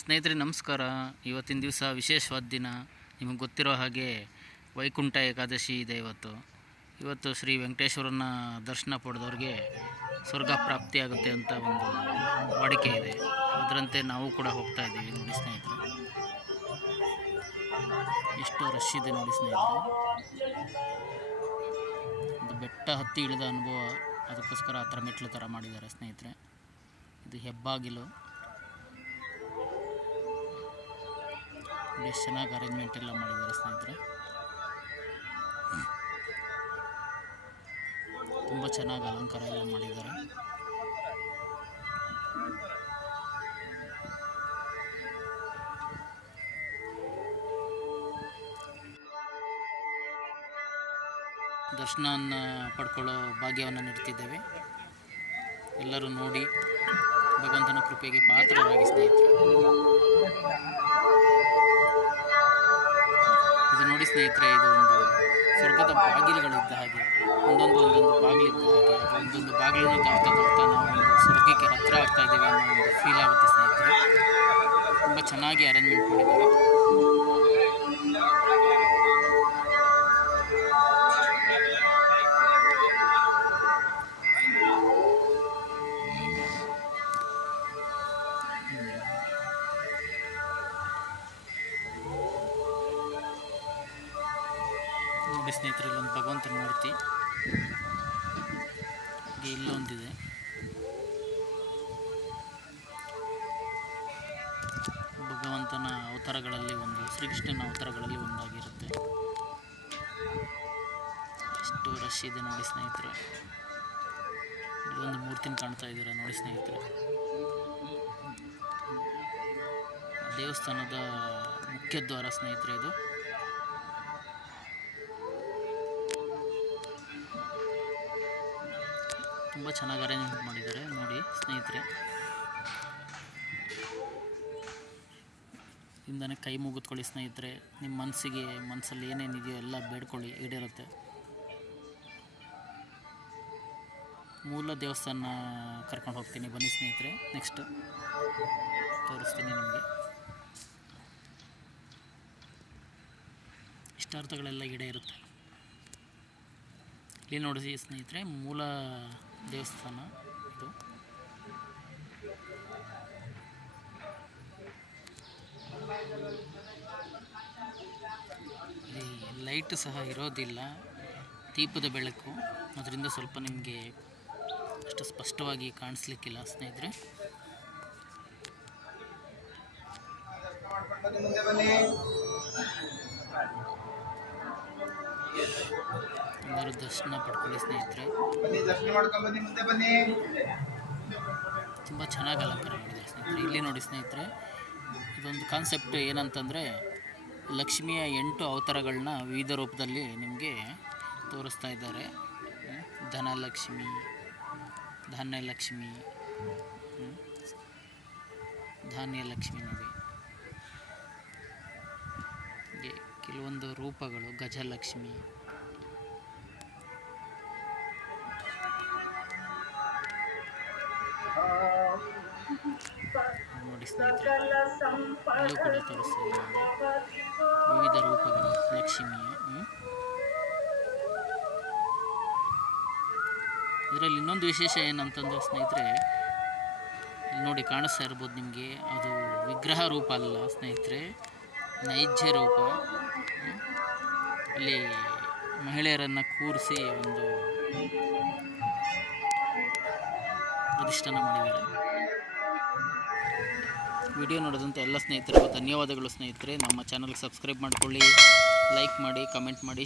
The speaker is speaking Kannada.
ಸ್ನೇಹಿತರೆ ನಮಸ್ಕಾರ. ಇವತ್ತಿನ ದಿವಸ ವಿಶೇಷವಾದ ದಿನ. ನಿಮಗೆ ಗೊತ್ತಿರೋ ಹಾಗೆ ವೈಕುಂಠ ಏಕಾದಶಿ ಇದೆ. ಇವತ್ತು ಶ್ರೀ ವೆಂಕಟೇಶ್ವರನ ದರ್ಶನ ಪಡೆದವ್ರಿಗೆ ಸ್ವರ್ಗ ಪ್ರಾಪ್ತಿಯಾಗುತ್ತೆ ಅಂತ ಒಂದು ವಾಡಿಕೆ ಇದೆ. ಅದರಂತೆ ನಾವು ಕೂಡ ಹೋಗ್ತಾ ಇದ್ದೀವಿ. ನೋಡಿ ಸ್ನೇಹಿತರೆ, ಎಷ್ಟು ರಶ್ ಇದೆ ನೋಡಿ ಸ್ನೇಹಿತರೆ. ಒಂದು ಬೆಟ್ಟ ಹತ್ತಿ ಇಳಿದ ಅನುಭವ, ಅದಕ್ಕೋಸ್ಕರ ಆ ಥರ ಮೆಟ್ಲು ಥರ ಮಾಡಿದ್ದಾರೆ ಸ್ನೇಹಿತರೆ. ಇದು ಹೆಬ್ಬಾಗಿಲು. ಎಷ್ಟು ಚೆನ್ನಾಗಿ ಅರೇಂಜ್ಮೆಂಟ್ ಎಲ್ಲ ಮಾಡಿದ್ದಾರೆ ಸ್ನೇಹಿತರೆ. ತುಂಬ ಚೆನ್ನಾಗಿ ಅಲಂಕಾರ ಎಲ್ಲ ಮಾಡಿದ್ದಾರೆ. ದರ್ಶನವನ್ನು ಪಡ್ಕೊಳ್ಳೋ ಭಾಗ್ಯವನ್ನು ನೀಡ್ತಿದ್ದೇವೆ. ಎಲ್ಲರೂ ನೋಡಿ ಭಗವಂತನ ಕೃಪೆಗೆ ಪಾತ್ರರಾಗಿ ಸ್ನೇಹಿತರೆ. ಇದು ನೋಡಿ ಸ್ನೇಹಿತರೆ, ಇದು ಒಂದು ಸ್ವರ್ಗದ ಬಾಗಿಲುಗಳಿದ್ದ ಹಾಗೆ, ಒಂದೊಂದು ಬಾಗಿಲಿದ್ದ ಹಾಗೆ. ಒಂದೊಂದು ಬಾಗಿಲನ್ನು ದಾಟ್ತಾ ನಾವು ಒಂದು ಸ್ವರ್ಗಕ್ಕೆ ಹತ್ತಿರ ಆಗ್ತಾ ಇದ್ದೇವೆ ಅನ್ನೋ ಒಂದು ಫೀಲ್ ಆಗುತ್ತೆ ಸ್ನೇಹಿತರೆ. ತುಂಬ ಚೆನ್ನಾಗಿ ಅರೇಂಜ್ಮೆಂಟ್ ಮಾಡಿದ್ದಾರೆ. ನೋಡಿ ಸ್ನೇಹಿತರೆ, ಇಲ್ಲೊಂದು ಭಗವಂತನ ಮೂರ್ತಿ, ಇಲ್ಲೊಂದಿದೆ. ಭಗವಂತನ ಅವತಾರಗಳಲ್ಲಿ ಒಂದು, ಶ್ರೀಕೃಷ್ಣನ ಅವತಾರಗಳಲ್ಲಿ ಒಂದಾಗಿರುತ್ತೆ. ಎಷ್ಟು ರಶ್ ಇದೆ ನೋಡಿ ಸ್ನೇಹಿತರೆ. ಇಲ್ಲೊಂದು ಮೂರ್ತಿನ ಕಾಣ್ತಾ ಇದ್ದೀರಾ ನೋಡಿ ಸ್ನೇಹಿತರೆ. ದೇವಸ್ಥಾನದ ಮುಖ್ಯ ದ್ವಾರ ಸ್ನೇಹಿತರೆ ಇದು. ತುಂಬ ಚೆನ್ನಾಗಿ ಅರೇಂಜ್ಮೆಂಟ್ ಮಾಡಿದ್ದಾರೆ ನೋಡಿ ಸ್ನೇಹಿತರೆ. ಇಂದನೇ ಕೈ ಮುಗಿದ್ಕೊಳ್ಳಿ ಸ್ನೇಹಿತರೆ. ನಿಮ್ಮ ಮನಸ್ಸಲ್ಲಿ ಏನೇನಿದೆಯೋ ಎಲ್ಲ ಬೇಡ್ಕೊಳ್ಳಿ, ಈಡೇರುತ್ತೆ. ಮೂಲ ದೇವಸ್ಥಾನ ಕರ್ಕೊಂಡು ಹೋಗ್ತೀನಿ, ಬನ್ನಿ ಸ್ನೇಹಿತರೆ. ನೆಕ್ಸ್ಟ್ ತೋರಿಸ್ತೀನಿ ನಿಮಗೆ. ಇಷ್ಟಾರ್ಥಗಳೆಲ್ಲ ಈಡೇರುತ್ತೆ. ಇಲ್ಲಿ ನೋಡಿ ಸ್ನೇಹಿತರೆ, ಮೂಲ ದೇವಸ್ಥಾನ ಇದು. ಇಲ್ಲಿ ಲೈಟ್ ಸಹ ಇರೋದಿಲ್ಲ, ದೀಪದ ಬೆಳಕು. ಅದರಿಂದ ಸ್ವಲ್ಪ ನಿಮಗೆ ಅಷ್ಟು ಸ್ಪಷ್ಟವಾಗಿ ಕಾಣಿಸ್ಲಿಕ್ಕಿಲ್ಲ ಸ್ನೇಹಿತರೆ. ಎಲ್ಲರೂ ದರ್ಶನ ಪಡ್ಕೊಳ್ಳಿ ಸ್ನೇಹಿತರೆ. ತುಂಬ ಚೆನ್ನಾಗಿ ಅಲಂಕಾರ ಮಾಡಿದ್ದಾರೆ ಸ್ನೇಹಿತರೆ. ಇಲ್ಲಿ ನೋಡಿ ಸ್ನೇಹಿತರೆ, ಇದೊಂದು ಕಾನ್ಸೆಪ್ಟ್ ಏನಂತಂದರೆ, ಲಕ್ಷ್ಮಿಯ 8 ಅವತಾರಗಳನ್ನ ವಿವಿಧ ರೂಪದಲ್ಲಿ ನಿಮಗೆ ತೋರಿಸ್ತಾ ಇದ್ದಾರೆ. ಧನಲಕ್ಷ್ಮಿ, ಧಾನ್ಯಲಕ್ಷ್ಮಿ, ಧಾನ್ಯಲಕ್ಷ್ಮಿ ನೋಡಿ. ಕೆಲವೊಂದು ರೂಪಗಳು, ಗಜಲಕ್ಷ್ಮಿ. ನೋಡಿ ಸ್ನೇಹಿತರೆ, ಅಲ್ಲೂ ಕೂಡ ತೋರಿಸ್ತೀವಿ ವಿವಿಧ ರೂಪಗಳು ಲಕ್ಷ್ಮಿಯ. ಇದರಲ್ಲಿ ಇನ್ನೊಂದು ವಿಶೇಷ ಏನಂತಂದ್ರೆ ಸ್ನೇಹಿತರೆ, ನೋಡಿ ಕಾಣಿಸ್ತಾ ಇರ್ಬೋದು ನಿಮಗೆ, ಅದು ವಿಗ್ರಹ ರೂಪ ಅಲ್ಲ ಸ್ನೇಹಿತರೆ, ನೈಜ ರೂಪ. ಅಲ್ಲಿ ಮಹಿಳೆಯರನ್ನು ಕೂರಿಸಿ ಒಂದು ಪ್ರತಿಷ್ಠಾನ ಮಾಡಿದ್ದಾರೆ. ವಿಡಿಯೋ ನೋಡೋದಂತ ಎಲ್ಲ ಸ್ನೇಹಿತರಿಗೂ ಧನ್ಯವಾದಗಳು ಸ್ನೇಹಿತರೆ. ನಮ್ಮ ಚಾನಲ್ಗೆ ಸಬ್ಸ್ಕ್ರೈಬ್ ಮಾಡಿಕೊಳ್ಳಿ, ಲೈಕ್ ಮಾಡಿ, ಕಮೆಂಟ್ ಮಾಡಿ.